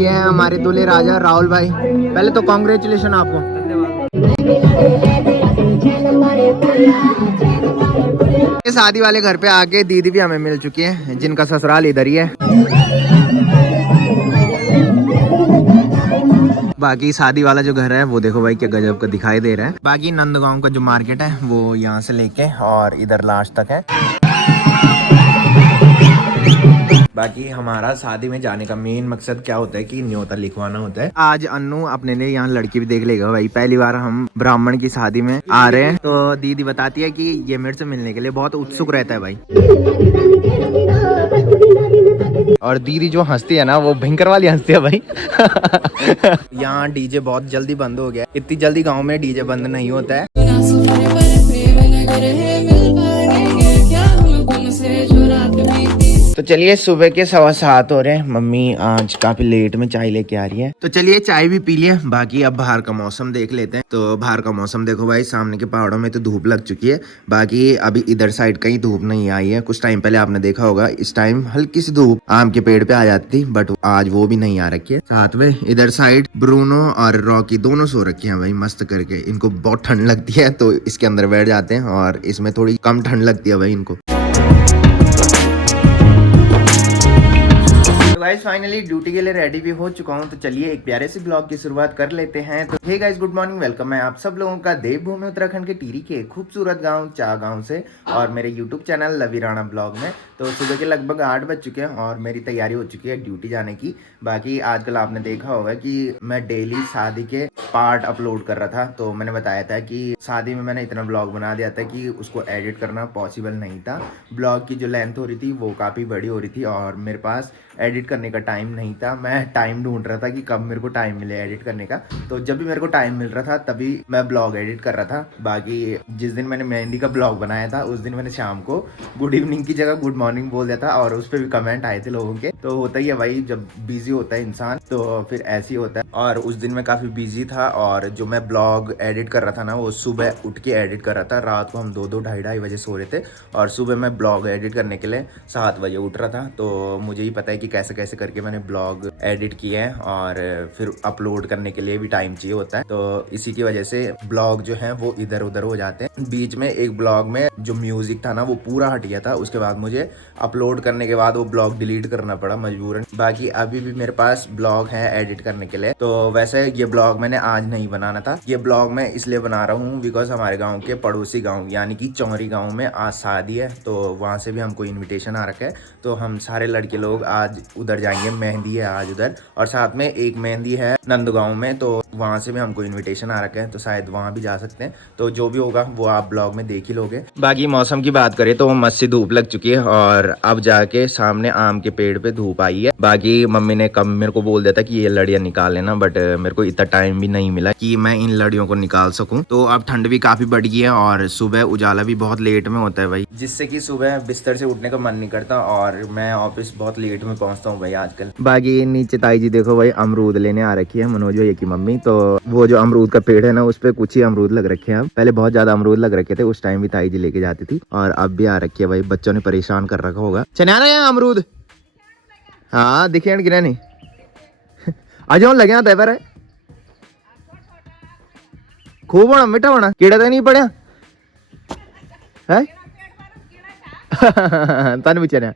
ये है हमारे दूल्हे राजा राहुल भाई। पहले तो कॉन्ग्रेचुलेशन आपको। शादी वाले घर पे आके दीदी भी हमें मिल चुकी है, जिनका ससुराल इधर ही है। बाकी शादी वाला जो घर है वो देखो भाई क्या गजब का दिखाई दे रहा है। बाकी नंदगांव का जो मार्केट है वो यहाँ से लेके और इधर लास्ट तक है। बाकी हमारा शादी में जाने का मेन मकसद क्या होता है कि न्योता लिखवाना होता है। आज अन्नू अपने लिए यहाँ लड़की भी देख लेगा भाई। पहली बार हम ब्राह्मण की शादी में आ रहे हैं, तो दीदी बताती है कि ये मेरे से मिलने के लिए बहुत उत्सुक रहता है भाई। और दीदी जो हंसती है ना वो भयंकर वाली हंसती है भाई। यहाँ डीजे बहुत जल्दी बंद हो गया। इतनी जल्दी गाँव में डीजे बंद नहीं होता है। तो चलिए सुबह के 7:15 हो रहे हैं। मम्मी आज काफी लेट में चाय लेके आ रही है, तो चलिए चाय भी पी लिए। बाकी अब बाहर का मौसम देख लेते हैं। तो बाहर का मौसम देखो भाई, सामने के पहाड़ों में तो धूप लग चुकी है। बाकी अभी इधर साइड कहीं धूप नहीं आई है। कुछ टाइम पहले आपने देखा होगा इस टाइम हल्की सी धूप आम के पेड़ पे आ जाती थी, बट आज वो भी नहीं आ रखी है। साथ में इधर साइड ब्रूनो और रॉकी दोनों सो रखे हैं भाई मस्त करके। इनको बहुत ठंड लगती है तो इसके अंदर बैठ जाते हैं, और इसमें थोड़ी कम ठंड लगती है भाई इनको। गाइस फाइनली ड्यूटी के लिए रेडी भी हो चुका हूं, तो चलिए एक प्यारे से ब्लॉग की शुरुआत कर लेते हैं। तो hey guys good morning, welcome है आप सब लोगों का देवभूमि उत्तराखंड के टिहरी के खूबसूरत गांव चा गांव से, और मेरे यूट्यूब चैनल लवी राणा ब्लॉग में। तो सुबह के लगभग 8 बज चुके हैं और मेरी तैयारी हो चुकी है ड्यूटी जाने की। बाकी आजकल आपने देखा होगा कि मैं डेली शादी के पार्ट अपलोड कर रहा था। तो मैंने बताया था कि शादी में मैंने इतना ब्लॉग बना दिया था कि उसको एडिट करना पॉसिबल नहीं था। ब्लॉग की जो लेंथ हो रही थी वो काफ़ी बड़ी हो रही थी और मेरे पास एडिट करने का टाइम नहीं था। मैं टाइम ढूंढ रहा था कि कब मेरे को टाइम मिले एडिट करने का। तो जब भी मेरे को टाइम मिल रहा था तभी मैं ब्लॉग एडिट कर रहा था। बाकी जिस दिन मैंने मेहंदी का ब्लॉग बनाया था उस दिन मैंने शाम को गुड इवनिंग की जगह गुड मॉर्निंग बोल दिया था, और उस पर भी कमेंट आए थे लोगों के। तो होता ही है भाई, जब बिजी होता है इंसान तो फिर ऐसे ही होता है। और उस दिन मैं काफ़ी बिजी था, और जो मैं ब्लॉग एडिट कर रहा था ना वो सुबह उठ के एडिट कर रहा था। रात को हम 2-2 ढाई बजे सो रहे थे, और सुबह मैं ब्लॉग एडिट करने के लिए 7 बजे उठ रहा था। तो मुझे ही पता है कि कैसे कैसे करके मैंने ब्लॉग एडिट किए हैं, और फिर अपलोड करने के लिए भी टाइम चाहिए होता है। तो इसी की वजह से ब्लॉग जो है वो इधर उधर हो जाते हैं। बीच में एक ब्लॉग में जो म्यूजिक था ना वो पूरा हट गया था। उसके बाद मुझे अपलोड करने के बाद वो ब्लॉग डिलीट करना पड़ा मजबूरन। बाकी अभी भी मेरे पास ब्लॉग है एडिट करने के लिए। तो वैसे ये ब्लॉग मैंने आज नहीं बनाना था। ये ब्लॉग मैं इसलिए बना रहा हूँ बिकॉज हमारे गाँव के पड़ोसी गाँव यानी कि चौरी गाँव में आज शादी है। तो वहाँ से भी हमको इन्विटेशन आ रखा है। तो हम सारे लड़के लोग आज उधर जाएंगे। मेहंदी है आज उधर, और साथ में एक मेहंदी है नंदगांव में, तो वहाँ से भी हमको इनविटेशन आ रखा है। तो शायद वहाँ भी जा सकते हैं। तो जो भी होगा वो आप ब्लॉग में देख ही लोगे। बाकी मौसम की बात करें तो मस्त सी धूप लग चुकी है, और अब जाके सामने आम के पेड़ पे धूप आई है। बाकी मम्मी ने कब मेरे को बोल दिया था कि ये लड़ियाँ निकाल लेना, बट मेरे को इतना टाइम भी नहीं मिला कि मैं इन लड़ियों को निकाल सकूँ। तो अब ठंड भी काफी बढ़ गई है, और सुबह उजाला भी बहुत लेट में होता है भाई, जिससे कि सुबह बिस्तर से उठने का मन नहीं करता, और मैं ऑफिस बहुत लेट में पहुंचता हूँ भाई आजकल। बाकी नीचे ताई जी देखो भाई अमरूद लेने आ रखी है, मनोज भैया की मम्मी। तो वो जो अमरूद का पेड़ है ना उस पे कुछ ही अमरूद लग रखे हैं। पहले बहुत ज्यादा अमरूद लग रखे थे, उस टाइम भी ताई जी लेके जाती थी, और अब भी आ रखी है भाई। बच्चों ने परेशान कर रखा होगा। चने आ रहे हैं अमरूद, हाँ दिखे गिरा नहीं। आज लगे आता है खूब होना मीठा होना, कीड़ा तो नहीं पड़ा है। तन बेचारे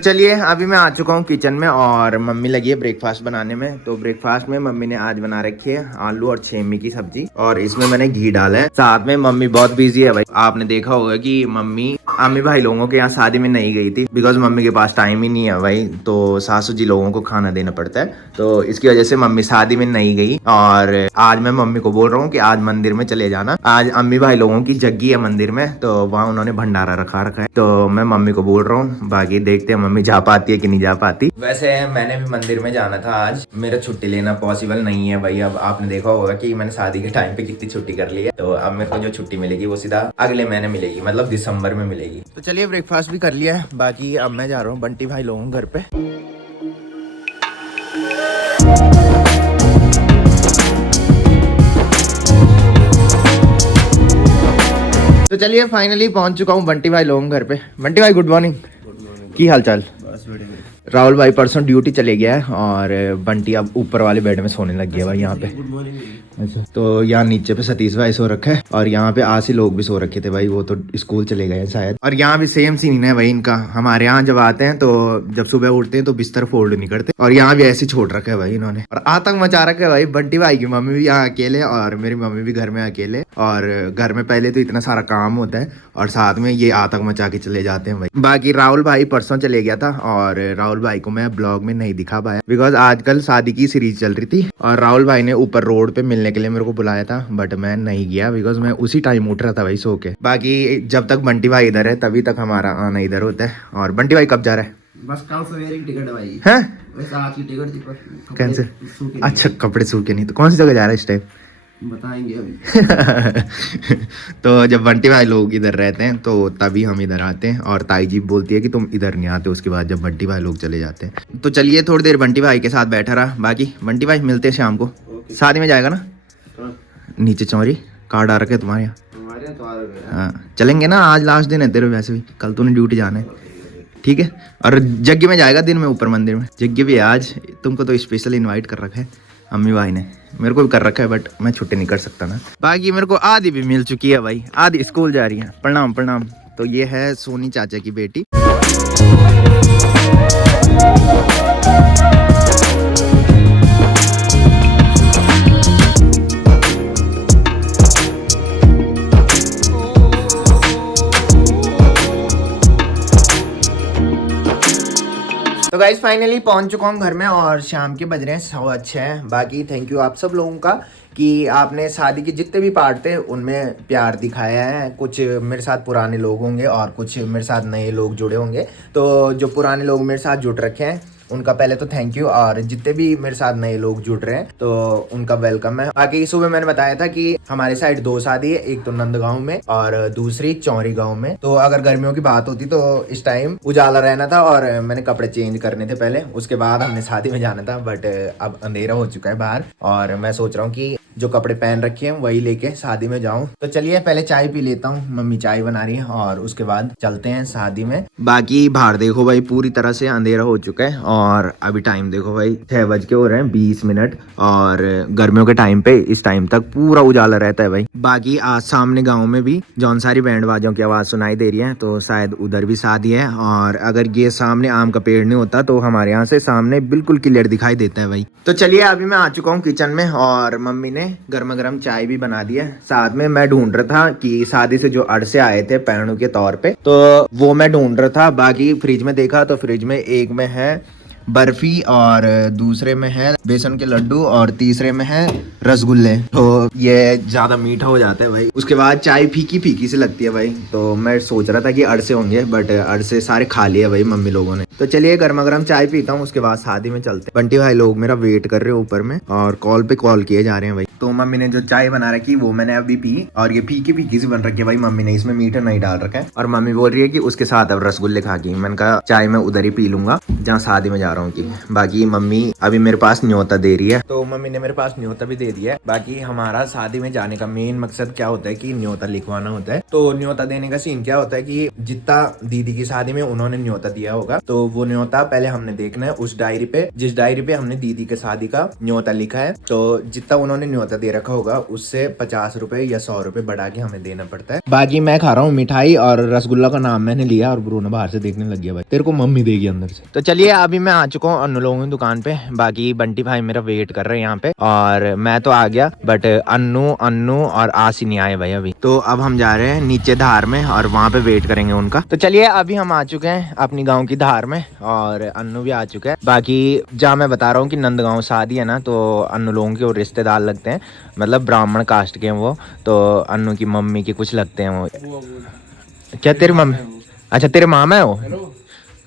चलिए अभी मैं आ चुका हूँ किचन में, और मम्मी लगी है ब्रेकफास्ट बनाने में। तो ब्रेकफास्ट में मम्मी ने आज बना रखी है आलू और छेमी की सब्जी, और इसमें मैंने घी डाला है। साथ में मम्मी बहुत बिजी है भाई। आपने देखा होगा कि मम्मी अम्मी भाई लोगों के यहाँ शादी में नहीं गई थी बिकॉज मम्मी के पास टाइम ही नहीं है भाई, तो सासू जी लोगों को खाना देना पड़ता है, तो इसकी वजह से मम्मी शादी में नहीं गई। और आज मैं मम्मी को बोल रहा हूँ कि आज मंदिर में चले जाना, आज अम्मी भाई लोगों की जग्गी है मंदिर में, तो वहाँ उन्होंने भंडारा रखा है, तो मैं मम्मी को बोल रहा हूँ, बाकी देखते हैं मम्मी जा पाती है कि नहीं जा पाती। वैसे मैंने भी मंदिर में जाना था आज, मेरा छुट्टी लेना पॉसिबल नहीं है भाई। अब आपने देखा होगा कि मैंने शादी के टाइम पे कितनी छुट्टी कर ली है, तो अब मेरे को जो छुट्टी मिलेगी वो सीधा अगले महीने मिलेगी, मतलब दिसंबर में मिलेगी। तो चलिए ब्रेकफास्ट भी कर लिया है, बाकी अब मैं जा रहा हूँ बंटी भाई लोगों घर पे। तो चलिए फाइनली पहुंच चुका हूँ बंटी भाई लोगों घर पे। बंटी भाई गुड मॉर्निंग। की हाल चाल? राहुल भाई परसों ड्यूटी चले गया है और बंटी अब ऊपर वाले बेड में सोने लग गया भाई यहाँ पे। अच्छा, तो यहाँ नीचे पे सतीश भाई सो रखा है और यहाँ पे आसी लोग भी सो रखे थे भाई, वो तो स्कूल चले गए हैं शायद। और यहाँ भी सेम सीन है भाई इनका, हमारे यहाँ जब आते हैं तो जब सुबह उठते हैं तो बिस्तर फोल्ड नहीं करते, और यहाँ भी ऐसे छोड़ रखा है भाई इन्होंने। और आतंक मचा रखा है भाई, बंटी भाई की मम्मी भी यहाँ अकेले और मेरी मम्मी भी घर में अकेले, और घर में पहले तो इतना सारा काम होता है और साथ में ये आतंक मचा के चले जाते हैं भाई। बाकी राहुल भाई परसों चले गया था और राहुल भाई को मैं ब्लॉग में नहीं दिखा पाया बिकॉज आजकल शादी की सीरीज चल रही थी, और राहुल भाई ने ऊपर रोड पे मिलने के लिए मेरे को बुलाया था, बट मैं नहीं गया बिकॉज मैं उसी टाइम उठ रहा था भाई सो के। बाकी जब तक बंटी भाई इधर है तभी तक हमारा आना इधर होता है। और बंटी भाई कब जा रहा है? बस कल सवेरे की टिकट है भाई। हैं? वैसे आज की टिकट थी पर कैंसिल? अच्छा, कपड़े सूखे नहीं, तो कौन सी जगह जा रहा है इस टाइम? बताएंगे अभी। तो जब बंटी भाई लोग इधर रहते हैं तो तभी हम इधर आते हैं, और ताई जी बोलती है कि तुम इधर नहीं आते उसके बाद जब बंटी भाई लोग चले जाते हैं। तो चलिए थोड़ी देर बंटी भाई के साथ बैठा रहा, बाकी बंटी भाई मिलते हैं शाम को। शादी में जाएगा ना? नीचे चौरी कार्ड आ रखे तुम्हारे यहाँ? हाँ चलेंगे ना, आज लास्ट दिन है तेरे, वैसे भी कल तूने ड्यूटी जाना है, ठीक है। और यज्ञ में जाएगा दिन में ऊपर मंदिर में, यज्ञ भी आज, तुमको तो स्पेशल इनवाइट कर रखा है अम्मी भाई ने, मेरे को भी कर रखा है बट मैं छुट्टी नहीं कर सकता ना। बाकी मेरे को आदि भी मिल चुकी है भाई, आदि स्कूल जा रही है। प्रणाम प्रणाम। तो ये है सोनी चाचा की बेटी। तो गाइज फाइनली पहुंच चुका हूँ घर में और शाम के बज रहे हैं 6:15। बाकी थैंक यू आप सब लोगों का कि आपने शादी के जितने भी पार्ट थे उनमें प्यार दिखाया है। कुछ मेरे साथ पुराने लोग होंगे और कुछ मेरे साथ नए लोग जुड़े होंगे, तो जो पुराने लोग मेरे साथ जुड़ रखे हैं उनका पहले तो थैंक यू, और जितने भी मेरे साथ नए लोग जुड़ रहे हैं तो उनका वेलकम है। बाकी सुबह मैंने बताया था कि हमारे साइड 2 शादी है, एक तो नंदगांव में और दूसरी चौरी गांव में। तो अगर गर्मियों की बात होती तो इस टाइम उजाला रहना था और मैंने कपड़े चेंज करने थे पहले, उसके बाद हमने शादी में जाना था, बट अब अंधेरा हो चुका है बाहर और मैं सोच रहा हूँ कि जो कपड़े पहन रखे हैं वही लेके शादी में जाऊं। तो चलिए पहले चाय पी लेता हूँ, मम्मी चाय बना रही है, और उसके बाद चलते हैं शादी में। बाकी बाहर देखो भाई पूरी तरह से अंधेरा हो चुका है और अभी टाइम देखो भाई 6 बज के हो रहे हैं 20 मिनट, और गर्मियों के टाइम पे इस टाइम तक पूरा उजाला रहता है भाई। बाकी आज सामने गाँव में भी जौन सारी बैंड बाजों की आवाज सुनाई दे रही है, तो शायद उधर भी शादी है। और अगर ये सामने आम का पेड़ नहीं होता तो हमारे यहाँ से सामने बिल्कुल क्लियर दिखाई देता है भाई। तो चलिए अभी मैं आ चुका हूँ किचन में और मम्मी ने गर्मा गर्म चाय भी बना दी है। साथ में मैं ढूंढ रहा था कि शादी से जो अरसे आए थे पैणों के तौर पे, तो वो मैं ढूंढ रहा था। बाकी फ्रिज में देखा तो फ्रिज में एक में है बर्फी और दूसरे में है बेसन के लड्डू और तीसरे में है रसगुल्ले, तो ये ज्यादा मीठा हो जाता है भाई। उसके बाद चाय फीकी फीकी से लगती है भाई, तो मैं सोच रहा था कि अरसे होंगे बट अरसे सारे खा लिए भाई मम्मी लोगों ने। तो चलिए गर्मा गर्म चाय पीता हूँ, उसके बाद शादी में चलते। बंटी भाई लोग मेरा वेट कर रहे हैं ऊपर में और कॉल पे कॉल किए जा रहे हैं भाई। तो मम्मी ने जो चाय बना रखी वो मैंने अभी पी, और ये फीकी फीकी सी बन रखी है भाई, मम्मी ने इसमें मीठा नहीं डाल रखा है। और मम्मी बोल रही है कि उसके साथ अब रसगुल्ले खा के, मैंने कहा चाय मैं उधर ही पी लूंगा जहाँ शादी में जा रहा हूँ की। बाकी मम्मी अभी मेरे पास न्योता दे रही है, तो मम्मी ने मेरे पास न्योता भी दे दिया है। बाकी हमारा शादी में जाने का मेन मकसद क्या होता है कि न्योता लिखवाना होता है। तो न्योता देने का सीन क्या होता है कि जितना दीदी की शादी में उन्होंने न्योता दिया होगा, तो वो न्योता पहले हमने देखना है उस डायरी पे, जिस डायरी पे हमने दीदी के शादी का न्योता लिखा है। तो जितना उन्होंने न्योता दे रखा होगा उससे 50 रुपए या 100 रुपए बढ़ा के हमें देना पड़ता है। बाकी मैं खा रहा हूँ मिठाई और रसगुल्ला का नाम मैंने लिया और ब्रूनो बाहर से देखने लग गया भाई, तेरे को मम्मी देगी अंदर से। तो चलिए अभी मैं आ चुका हूँ अन्नू लोगों की दुकान पे। बाकी बंटी भाई मेरा वेट कर रहे हैं यहाँ पे और मैं तो आ गया, बट अन्नू और आसी नहीं आए भाई अभी। तो अब हम जा रहे हैं नीचे धार में और वहाँ पे वेट करेंगे उनका। तो चलिए अभी हम आ चुके हैं अपनी गाँव की धार में और अन्नू भी आ चुका है। बाकी जहाँ मैं बता रहा हूँ कि नंदगांव शादी है ना, तो अन्नू लोगों के वो रिश्तेदार लगते हैं, मतलब ब्राह्मण कास्ट के हैं वो। तो अन्नू की मम्मी के कुछ लगते हैं वो। क्या तेरी मम्मी? अच्छा तेरे मामा है वो।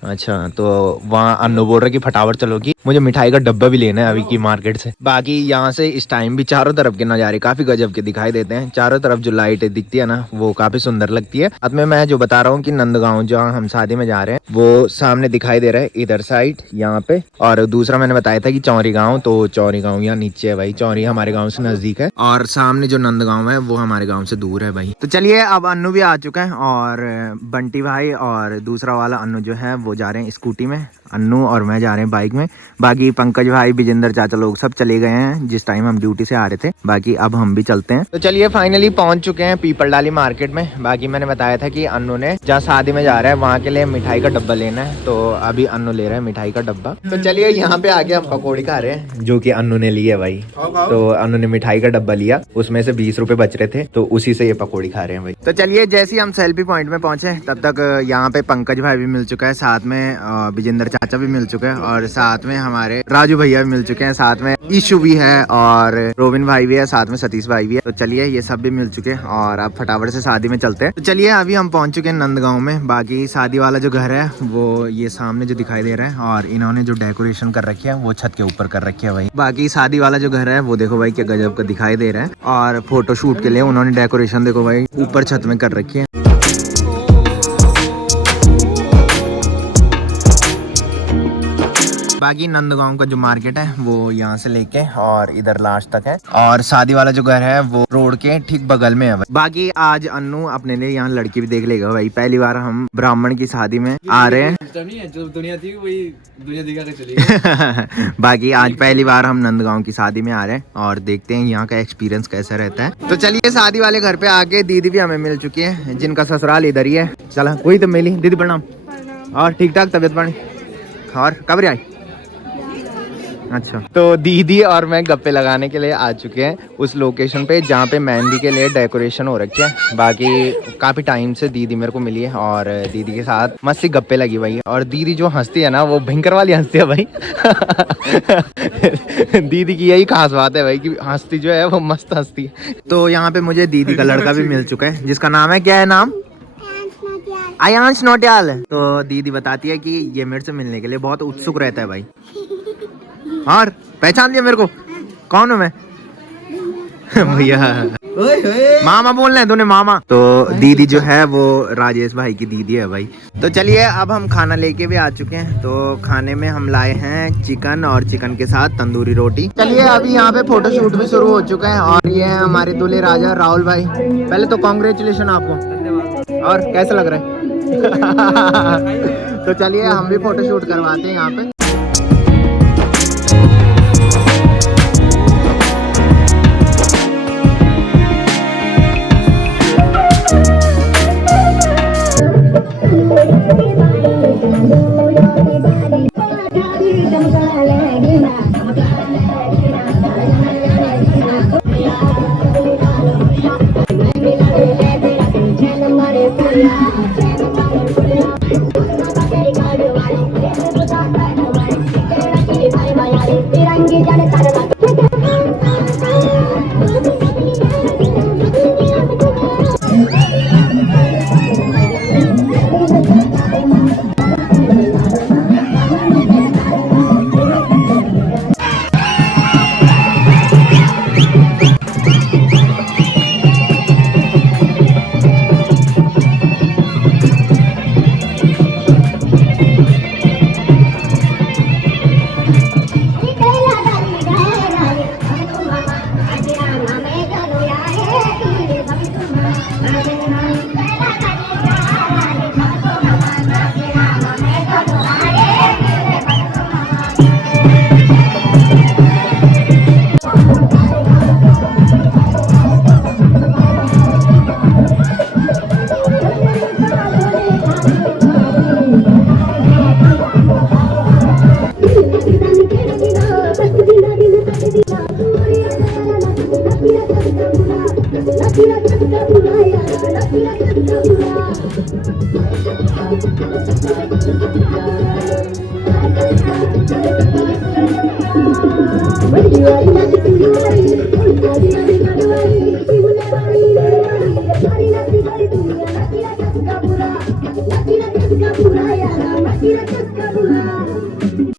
अच्छा तो वहाँ अन्नू बोल रहा कि फटाफट चलोगी, मुझे मिठाई का डब्बा भी लेना है अभी की मार्केट से। बाकी यहाँ से इस टाइम भी चारों तरफ के नज़ारे काफी गजब के दिखाई देते हैं। चारों तरफ जो लाइटें दिखती है ना वो काफी सुंदर लगती है। अब मैं जो बता रहा हूँ कि नंदगांव जहाँ हम शादी में जा रहे हैं वो सामने दिखाई दे रहा है इधर साइड यहाँ पे। और दूसरा मैंने बताया था कि चौरी गाँव, तो चौरी गाँव यहाँ नीचे है भाई। चौरी हमारे गाँव से नजदीक है और सामने जो नंदगांव है वो हमारे गाँव से दूर है भाई। तो चलिए अब अन्नू भी आ चुका है और बंटी भाई और दूसरा वाला अन्नू जो है वो जा रहे हैं स्कूटी में, अन्नू और मैं जा रहे हैं बाइक में। बाकी पंकज भाई, विजेंद्र चाचा लोग सब चले गए हैं जिस टाइम हम ड्यूटी से आ रहे थे। बाकी अब हम भी चलते हैं। तो चलिए फाइनली पहुंच चुके हैं पीपल डाली मार्केट में। बाकी मैंने बताया था कि अन्नू ने जहाँ शादी में जा रहा है वहाँ के लिए मिठाई का डब्बा लेना है, तो अभी अन्नू ले रहा है मिठाई का डब्बा। तो चलिए यहाँ पे आके हम पकौड़ी खा रहे हैं जो की अन्नू ने ली है भाई। तो अन्नू ने मिठाई का डब्बा लिया, उसमें से 20 रुपए बच रहे थे, तो उसी से ये पकौड़ी खा रहे हैं भाई। तो चलिए जैसे ही हम सेल्फी पॉइंट में पहुंचे तब तक यहाँ पे पंकज भाई भी मिल चुका है, साथ में विजेंद्र चाचा भी मिल चुके हैं और साथ में हमारे राजू भैया भी मिल चुके हैं, साथ में ईशु भी है और रोबिन भाई भी है, साथ में सतीश भाई भी है। तो चलिए ये सब भी मिल चुके हैं और अब फटाफट से शादी में चलते हैं। तो चलिए अभी हम पहुंच चुके हैं नंदगांव में। बाकी शादी वाला जो घर है वो ये सामने जो दिखाई दे रहा है और इन्होंने जो डेकोरेशन कर रखी है वो छत के ऊपर कर रखी है भाई। बाकी शादी वाला जो घर है वो देखो भाई क्या गजब का दिखाई दे रहा है और फोटो शूट के लिए उन्होंने डेकोरेशन देखो भाई ऊपर छत में कर रखी है। बाकी नंदगांव का जो मार्केट है वो यहाँ से लेके और इधर लास्ट तक है और शादी वाला जो घर है वो रोड के ठीक बगल में है भाई। बाकी आज अन्नू अपने लिए यहाँ लड़की भी देख लेगा भाई। पहली बार हम ब्राह्मण की शादी में आ रहे हैं, जो दुनिया थी वही दुनिया दिखा के चली। बाकी आज पहली बार हम नंदगांव की शादी में आ रहे हैं और देखते हैं यहाँ का एक्सपीरियंस कैसा रहता है। तो चलिए शादी वाले घर पे आके दीदी भी हमें मिल चुकी है जिनका ससुराल इधर ही है। चला वही तो मिली दीदी, प्रणाम। और ठीक ठाक तबियत पानी और कब आई? अच्छा तो दीदी और मैं गप्पे लगाने के लिए आ चुके हैं उस लोकेशन पे जहाँ पे मेहंदी के लिए डेकोरेशन हो रखी है। बाकी काफ़ी टाइम से दीदी मेरे को मिली है और दीदी के साथ मस्त सी गप्पे लगी हुई है। और दीदी जो हंसती है ना वो भयंकर वाली हंसती है भाई। दीदी की यही खास बात है भाई कि हंसती जो है वो मस्त हंसती है। तो यहाँ पे मुझे दीदी का लड़का भी मिल चुका है जिसका नाम है, क्या है नाम? आयांश नोटियाल। तो दीदी बताती है कि ये मेरे से मिलने के लिए बहुत उत्सुक रहता है भाई। और पहचान लिया मेरे को? कौन हूँ मैं? भैया मामा बोल रहे हैं तूने, मामा। तो दीदी जो है वो राजेश भाई की दीदी है भाई। तो चलिए अब हम खाना लेके भी आ चुके हैं। तो खाने में हम लाए हैं चिकन और चिकन के साथ तंदूरी रोटी। चलिए अभी यहाँ पे फोटो शूट भी शुरू हो चुका है और ये है हमारे दूल्हे राजा राहुल भाई। पहले तो कांग्रेचुलेशन आपको। और कैसा लग रहा है? तो चलिए हम भी फोटो शूट करवाते हैं यहाँ पे।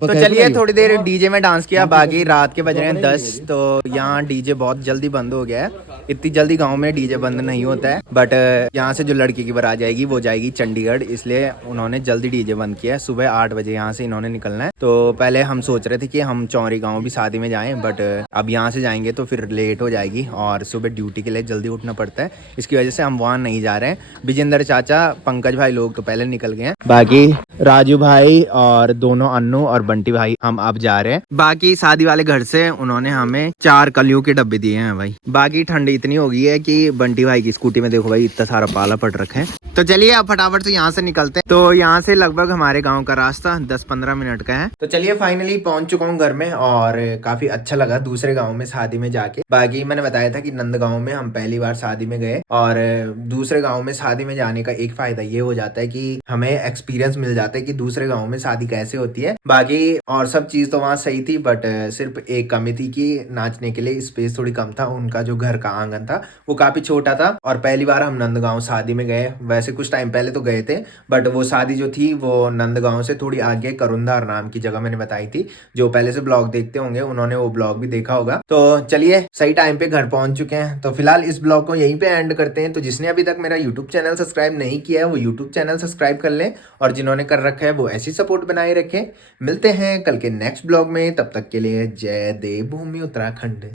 तो चलिए थोड़ी देर डीजे में डांस किया, बाकी रात के बज रहे हैं 10। तो यहाँ डीजे बहुत जल्दी बंद हो गया है। इतनी जल्दी गांव में डीजे बंद नहीं होता है, बट यहाँ से जो लड़की की बारात जाएगी वो जाएगी चंडीगढ़, इसलिए उन्होंने जल्दी डीजे बंद किया है। सुबह 8 बजे यहाँ से इन्होंने निकलना है। तो पहले हम सोच रहे थे कि हम चौरी गाँव भी शादी में जाएं, बट अब यहाँ से जाएंगे तो फिर लेट हो जाएगी और सुबह ड्यूटी के लिए जल्दी उठना पड़ता है। इसकी वजह से हम वहाँ नहीं जा रहे हैं। विजेंद्र चाचा, पंकज भाई लोग तो पहले निकल गए हैं, बाकी राजू भाई और दोनों अन्नू और बंटी भाई हम अब जा रहे हैं। बाकी शादी वाले घर से उन्होंने हमें 4 कलियों के डब्बे दिए हैं भाई। बाकी ठंडी इतनी हो गई है कि बंटी भाई की स्कूटी में देखो भाई इतना सारा पाला पड़ रखा है। तो चलिए अब फटाफट से यहाँ से निकलते हैं। तो यहाँ से लगभग हमारे गांव का रास्ता 10-15 मिनट का है। तो चलिए फाइनली पहुंच चुका हूँ घर में और काफी अच्छा लगा दूसरे गांव में शादी में जाके। बाकी मैंने बताया था कि नंद गांव में हम पहली बार शादी में गए और दूसरे गांव में शादी में जाने का एक फायदा ये हो जाता है कि हमें एक्सपीरियंस मिल जाता है कि दूसरे गांव में शादी कैसे होती है। बाकी और सब चीज तो वहाँ सही थी, बट सिर्फ एक कमी थी कि नाचने के लिए स्पेस थोड़ी कम था। उनका जो घर का आंगन था वो काफी छोटा था और पहली बार हम नंदगांव शादी में गए। वैसे कुछ टाइम पहले तो गए थे, बट वो शादी जो थी वो नंदगांव से थोड़ी आगे करुंदार नाम की जगह मैंने बताई थी। जो पहले से ब्लॉग देखते होंगे उन्होंने वो ब्लॉग भी देखा होगा। तो चलिए सही टाइम पे घर पहुंच चुके हैं। तो फिलहाल इस ब्लॉग को यहीं पे एंड करते हैं। तो जिसने अभी तक मेरा यूट्यूब चैनल सब्सक्राइब नहीं किया है वो यूट्यूब चैनल सब्सक्राइब कर ले, और जिन्होंने कर रखा है वो ऐसी सपोर्ट बनाए रखें। मिलते हैं कल के नेक्स्ट ब्लॉग में, तब तक के लिए जय देवभूमि उत्तराखंड।